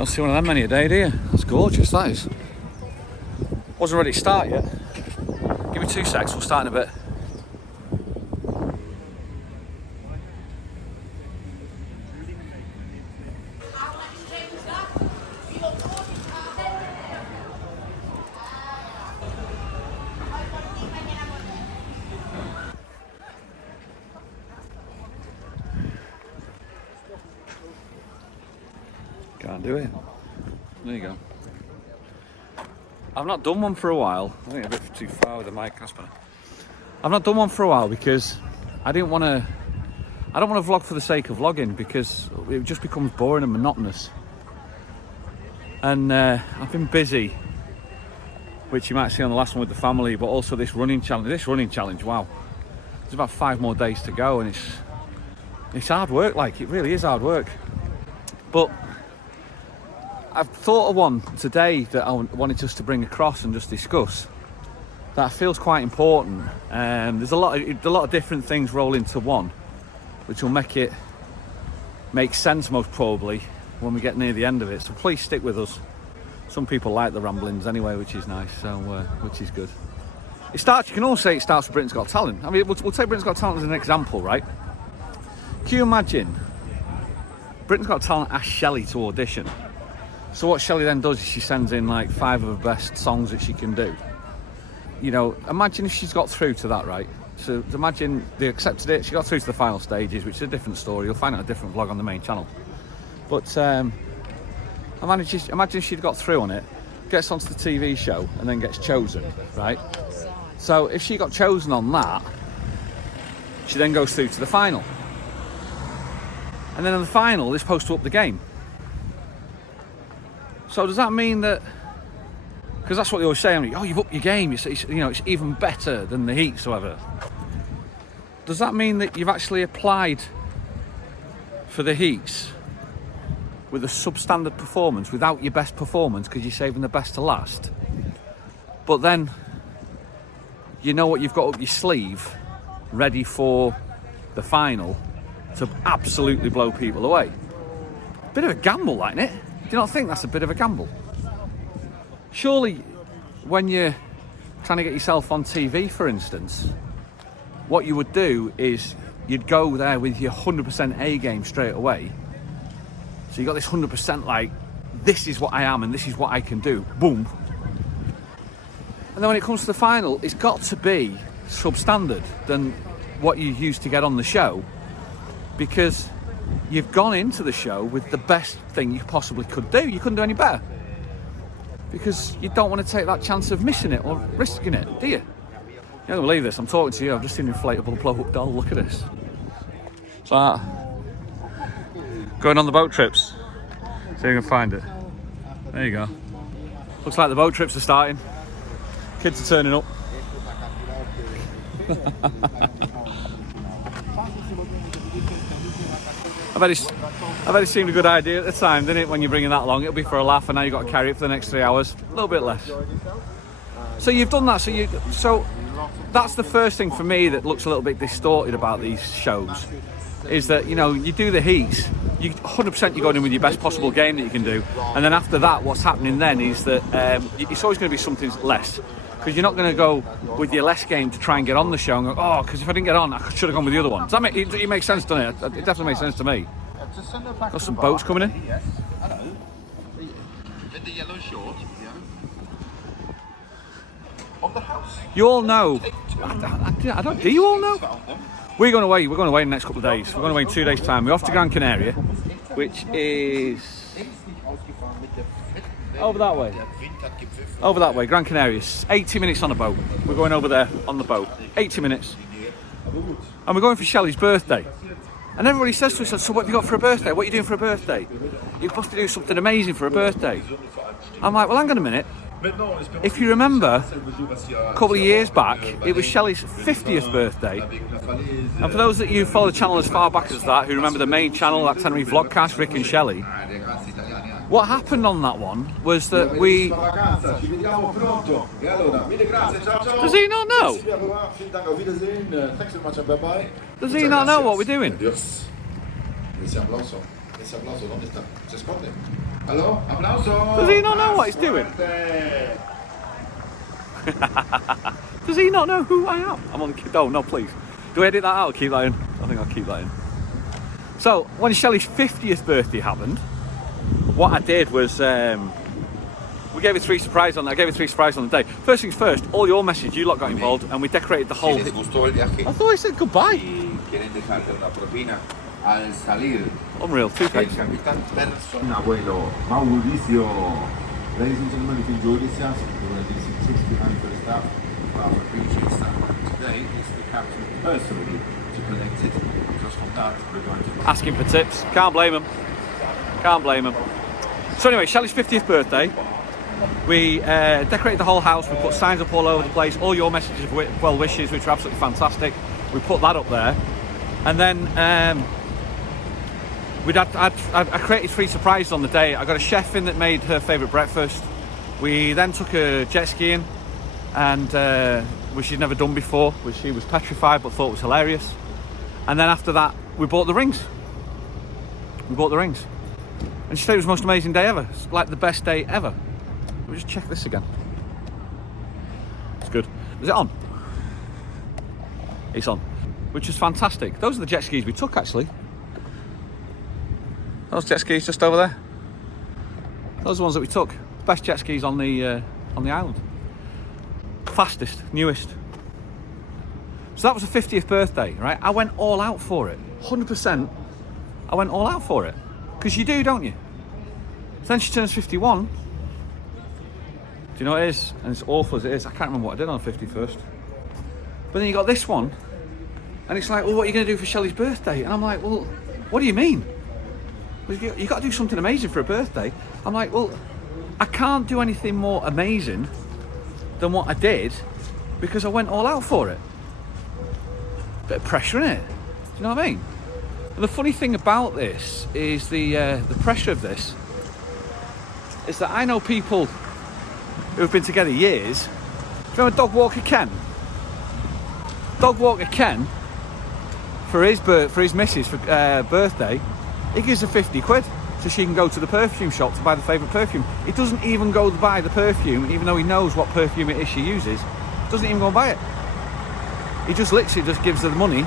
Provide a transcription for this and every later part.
don't see one of them many a day, do you? That's gorgeous, that is. Wasn't ready to start yet. Give me 2 secs, we'll start in a bit. Can't do it. There you go. I've not done one for a while. I think a bit too far with the mic, Casper. I've not done one for a while because I don't want to vlog for the sake of vlogging, because it just becomes boring and monotonous. And I've been busy, which you might see on the last one with the family, but also this running challenge. Wow, there's about 5 more days to go, and it's hard work. Like, it really is hard work. But I've thought of one today that I wanted us to bring across and just discuss, that feels quite important. There's a lot of different things roll into one, which will make sense most probably when we get near the end of it. So please stick with us. Some people like the ramblings anyway, which is nice. So which is good. You can all say it starts with Britain's Got Talent. I mean, we'll take Britain's Got Talent as an example, right? Can you imagine Britain's Got Talent asked Shelley to audition? So what Shelley then does is she sends in like 5 of her best songs that she can do. You know, imagine if she's got through to that, right? So imagine they accepted it, she got through to the final stages, which is a different story. You'll find out a different vlog on the main channel. But imagine if she'd got through on it, gets onto the TV show and then gets chosen, right? So if she got chosen on that, she then goes through to the final. And then in the final, they're supposed to up the game. So does that mean that, because that's what they always say, I mean, oh, you've upped your game, it's even better than the heats or whatever. Does that mean that you've actually applied for the heats with a substandard performance, without your best performance, because you're saving the best to last? But then, you know what you've got up your sleeve, ready for the final, to absolutely blow people away. Bit of a gamble, like, isn't it? Do you not think that's a bit of a gamble? Surely, when you're trying to get yourself on TV, for instance, what you would do is you'd go there with your 100% A game straight away. So you got this 100% like, this is what I am and this is what I can do. Boom. And then when it comes to the final, it's got to be substandard than what you used to get on the show, because you've gone into the show with the best thing you possibly could do. You couldn't do any better, because you don't want to take that chance of missing it or risking it, do you? You don't believe this, I'm talking to you, I've just seen an inflatable blow-up doll, look at this. It's like that. Going on the boat trips, see if you can find it. There you go. Looks like the boat trips are starting. Kids are turning up. I bet it seemed a good idea at the time, didn't it, when you're bringing that along? It'll be for a laugh, and now you've got to carry it for the next 3 hours. A little bit less. So you've done that, so that's the first thing for me that looks a little bit distorted about these shows, is that, you know, you do the heats, 100% you're going in with your best possible game that you can do, and then after that, what's happening then is that it's always going to be something less, because you're not going to go with your less game to try and get on the show and go, oh, because if I didn't get on, I should have gone with the other one. Does that make it makes sense, doesn't it? It definitely makes sense to me. Got some boats coming in. Yes. Hello. With the yellow short. Yeah. Of the house. You all know. I don't. Do you all know? We're going away. We're going away in the next couple of days. We're going away in 2 days' time. We're off to Gran Canaria, which is over that way. Over that way, Gran Canaria. 80 minutes on a boat. We're going over there on the boat. 80 minutes. And we're going for Shelley's birthday. And everybody says to us, so what have you got for a birthday? What are you doing for a birthday? You're supposed to do something amazing for a birthday. I'm like, well, hang on a minute. If you remember, a couple of years back, it was Shelley's 50th birthday. And for those of you who follow the channel as far back as that, who remember the main channel, that Tenerife vlogcast, Rick and Shelley, what happened on that one was that we... Does he not know? Does he not know what we're doing? Hello, applauso. Does he not know what he's doing? Does he not know who I am? I'm on the... No, please. Do I edit that out or keep that in? I think I'll keep that in. So, when Shelley's 50th birthday happened, what I did was... we gave her 3 surprises on. I gave her 3 surprises on the day. First things first, all your messages, you lot got involved, and we decorated the whole... ¿Les gustó el viaje? I thought I said goodbye. Y quieren dejarle una propina al salir. Unreal, 2 El pages. capitán Person, abuelo Mauricio. Ladies and gentlemen, if you enjoyed this, yes, we're going to do some tips behind first up. Well, the feature is that today is the captain personally to collect it. Just from that, we're going to... Asking for tips. Can't blame him. Can't blame him. So anyway, Shelley's 50th birthday. We decorated the whole house. We put signs up all over the place. All your messages of well wishes, which are absolutely fantastic. We put that up there. And then I created 3 surprises on the day. I got a chef in that made her favourite breakfast. We then took her jet skiing, and which she'd never done before, which she was petrified but thought was hilarious. And then after that, we bought the rings. We bought the rings. And she said it was the most amazing day ever. It's like the best day ever. Let me just check this again. It's good. Is it on? It's on. Which is fantastic. Those are the jet skis we took, actually. Those jet skis just over there. Those are the ones that we took. Best jet skis on the island. Fastest, newest. So that was the 50th birthday, right? I went all out for it. 100%. I went all out for it. Because you do, don't you? So then she turns 51. Do you know what it is? And it's awful as it is. I can't remember what I did on the 51st. But then you got this one. And it's like, well, what are you going to do for Shelley's birthday? And I'm like, well, what do you mean? Well, you got to do something amazing for a birthday. I'm like, well, I can't do anything more amazing than what I did because I went all out for it. Bit of pressure in it. Do you know what I mean? And the funny thing about this is the pressure of this is that I know people who have been together years. Do you remember Dog Walker Ken? Dog Walker Ken, for his missus birthday, he gives her 50 quid so she can go to the perfume shop to buy the favourite perfume. He doesn't even go to buy the perfume, even though he knows what perfume it is she uses. Doesn't even go and buy it. He just literally just gives her the money,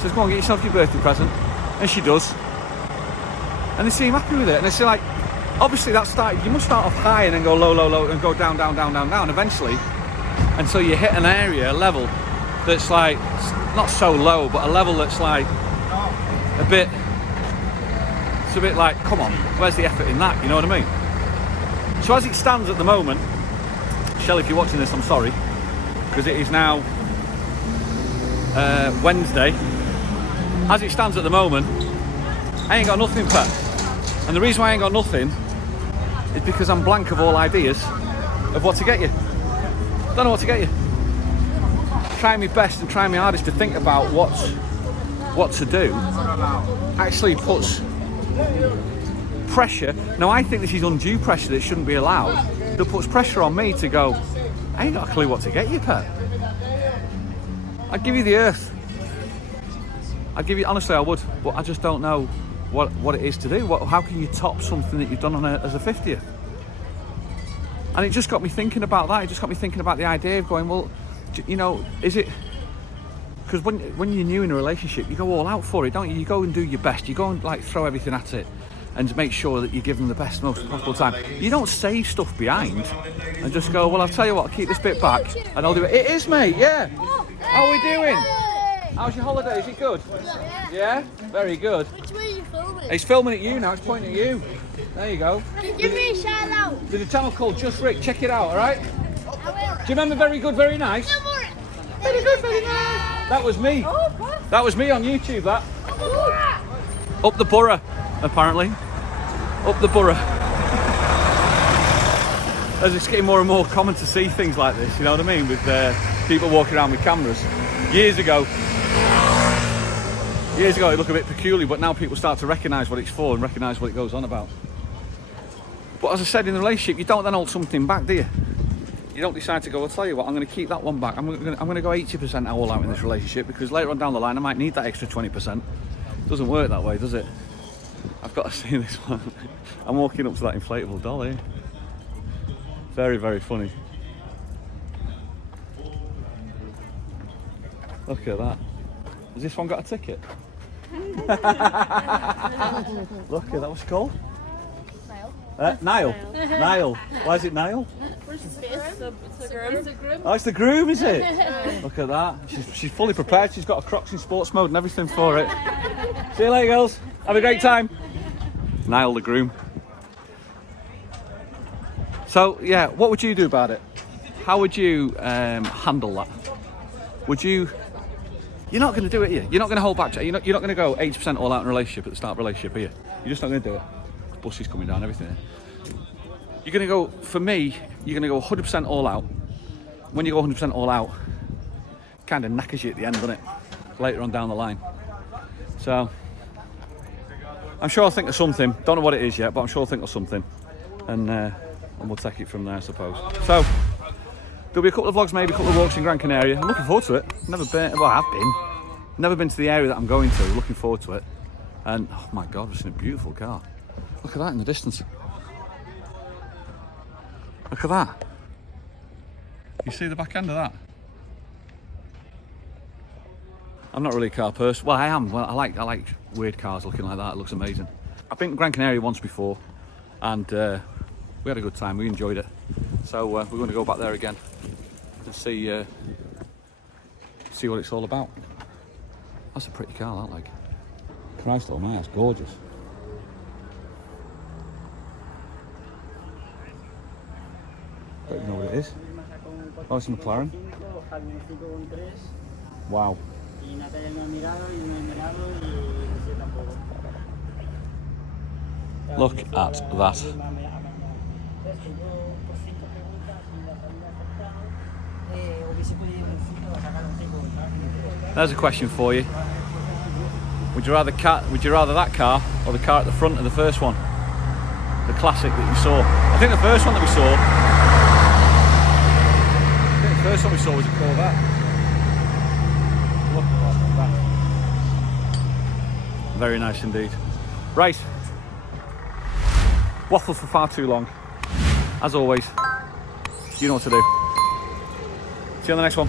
says, go on, get yourself your birthday present, and she does. And they seem happy with it, and they say, like, obviously that started, you must start off high and then go low, low, low, and go down, down, down, down, down, eventually, until you hit an area, a level that's like, not so low, but a level that's like a bit, it's a bit like, come on, where's the effort in that, you know what I mean? So as it stands at the moment, Shelley, if you're watching this, I'm sorry, because it is now Wednesday. As it stands at the moment, I ain't got nothing, pet. And the reason why I ain't got nothing is because I'm blank of all ideas of what to get you. Don't know what to get you. Trying my best and trying my hardest to think about what to do actually puts pressure. Now I think this is undue pressure that shouldn't be allowed. That puts pressure on me to go, I ain't got a clue what to get you, pet. I'd give you the earth. I'd give you, honestly I would, but I just don't know what it is to do. How can you top something that you've done as a 50th? And it just got me thinking about that. It just got me thinking about the idea of going, well, you know, is it, because when you're new in a relationship, you go all out for it, don't you? You go and do your best. You go and like throw everything at it and make sure that you give them the best, most possible time. You don't save stuff behind and just go, well, I'll tell you what, I'll keep this bit back and I'll do it. It is, mate, yeah. How are we doing? How's your holiday? Is it good? Yeah? Very good. Which way are you filming? He's filming at you now, it's pointing at you. There you go. Give me a shout out. There's a channel called Just Rick, check it out, alright? I will. Do you remember Very Good, Very Nice? No more. Very good, very nice. That was me. That was me on YouTube, that. Up the borough, apparently. Up the borough. As it's getting more and more common to see things like this, you know what I mean? With people walking around with cameras. Years ago, it looked a bit peculiar, but now people start to recognise what it's for and recognise what it goes on about. But as I said, in the relationship, you don't then hold something back, do you? You don't decide to go, I'll tell you what, I'm going to keep that one back. I'm going to go 80% all out in this relationship because later on down the line, I might need that extra 20%. Doesn't work that way, does it? I've got to see this one. I'm walking up to that inflatable doll here. Very, very funny. Look at that. Has this one got a ticket? Look at that, what's it called? Niall. Niall. Why is it Niall? It's the groom. Oh, it's the groom, is it? Look at that. She's fully prepared. She's got a Crocs in sports mode and everything for it. See you later, girls. Have a great time. Niall the groom. So, yeah, what would you do about it? How would you handle that? Would you... You're not going to do it, are you? You're not going to hold back. You're not going to go 80% all out in a relationship at the start of a relationship, are you? You're just not going to do it. Bus is coming down, everything. You're going to go, for me, you're going to go 100% all out. When you go 100% all out, it kind of knackers you at the end, doesn't it? Later on down the line. So, I'm sure I'll think of something. Don't know what it is yet, but I'm sure I'll think of something. And we'll take it from there, I suppose. So, there'll be a couple of vlogs, maybe a couple of walks in Gran Canaria. I'm looking forward to it. Never been, well, I have been. Never been to the area that I'm going to. Looking forward to it. And, oh my God, we've seen a beautiful car. Look at that in the distance. Look at that. You see the back end of that? I'm not really a car person. Well, I am. Well, I like weird cars looking like that. It looks amazing. I've been to Gran Canaria once before, and we had a good time. We enjoyed it. So we're going to go back there again and see what it's all about. That's a pretty car, that, like. Christ almighty, that's gorgeous. Don't even know what it is. Oh, it's a McLaren. Wow. Look at that. There's a question for you. Would you rather that car or the car at the front of the first one? The classic that you saw. I think the first one that we saw. The first one we saw was a Corvette. Look at that. Very nice indeed. Right. Waffled for far too long. As always, you know what to do. See you on the next one.